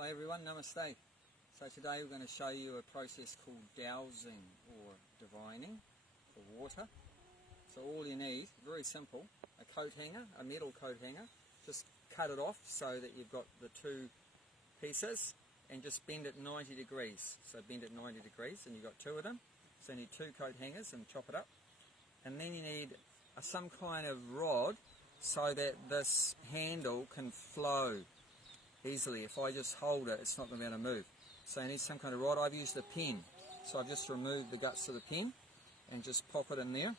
Hi everyone, namaste. So today we're going to show you a process called dowsing or divining for water. So all you need, very simple, a coat hanger, a metal coat hanger. Just cut it off so that you've got the two pieces and just bend it 90 degrees. So bend it 90 degrees and you've got two of them. So you need two coat hangers and chop it up. And then you need some kind of rod so that this handle can flow easily. If I just hold it, it's not going to be able to move. So you need some kind of rod. I've used a pin. So I've just removed the guts of the pin and just pop it in there.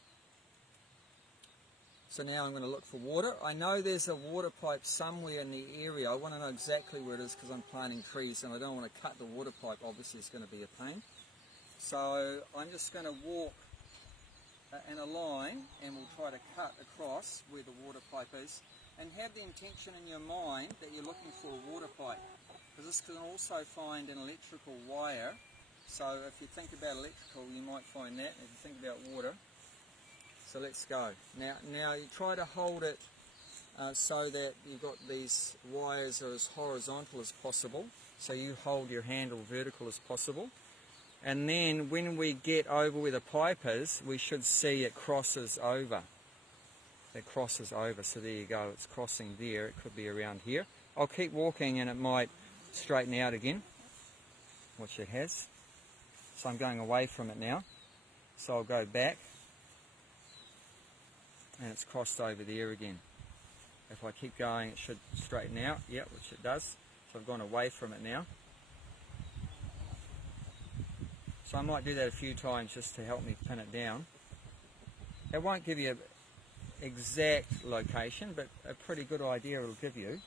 So now I'm going to look for water. I know there's a water pipe somewhere in the area. I want to know exactly where it is because I'm planting trees and I don't want to cut the water pipe. Obviously it's going to be a pain. So I'm just going to walk in a line and we'll try to cut across where the water pipe is. And have the intention in your mind that you're looking for a water pipe, because this can also find an electrical wire. So if you think about electrical, you might find that. If you think about water, so let's go. Now you try to hold it so that you've got these wires are as horizontal as possible. So you hold your handle vertical as possible. And then when we get over where the pipe is, we should see it crosses over. It crosses over, so there you go, it's crossing there. It could be around here. I'll keep walking and it might straighten out again, which it has. So I'm going away from it now. So I'll go back and it's crossed over there again. If I keep going, it should straighten out. Yeah, which it does. So I've gone away from it now. So I might do that a few times just to help me pin it down. It won't give you exact location, but a pretty good idea it'll give you.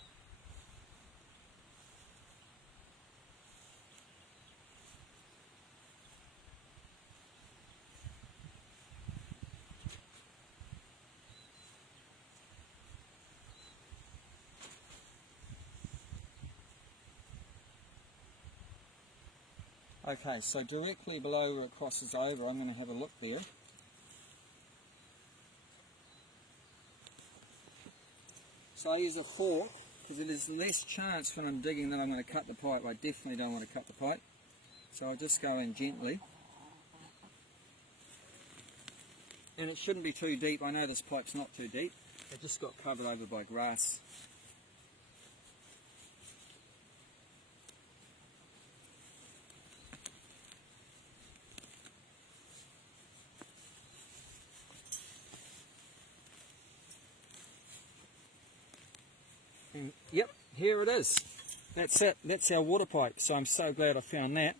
Okay, so directly below where it crosses over, I'm going to have a look there. So I use a fork because it is less chance when I'm digging that I'm going to cut the pipe. I definitely don't want to cut the pipe. So I just go in gently. And it shouldn't be too deep. I know this pipe's not too deep. It just got covered over by grass. And yep, here it is. That's it. That's our water pipe. So I'm so glad I found that.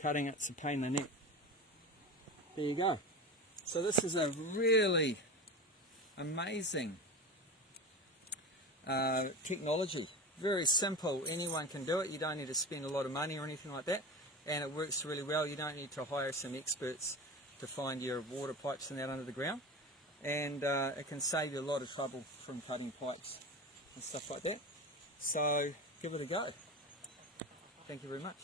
Cutting it's a pain in the neck. There you go. So this is a really amazing technology. Very simple. Anyone can do it. You don't need to spend a lot of money or anything like that. And it works really well. You don't need to hire some experts to find your water pipes and that under the ground. And it can save you a lot of trouble from cutting pipes and stuff like that. So give it a go. Thank you very much.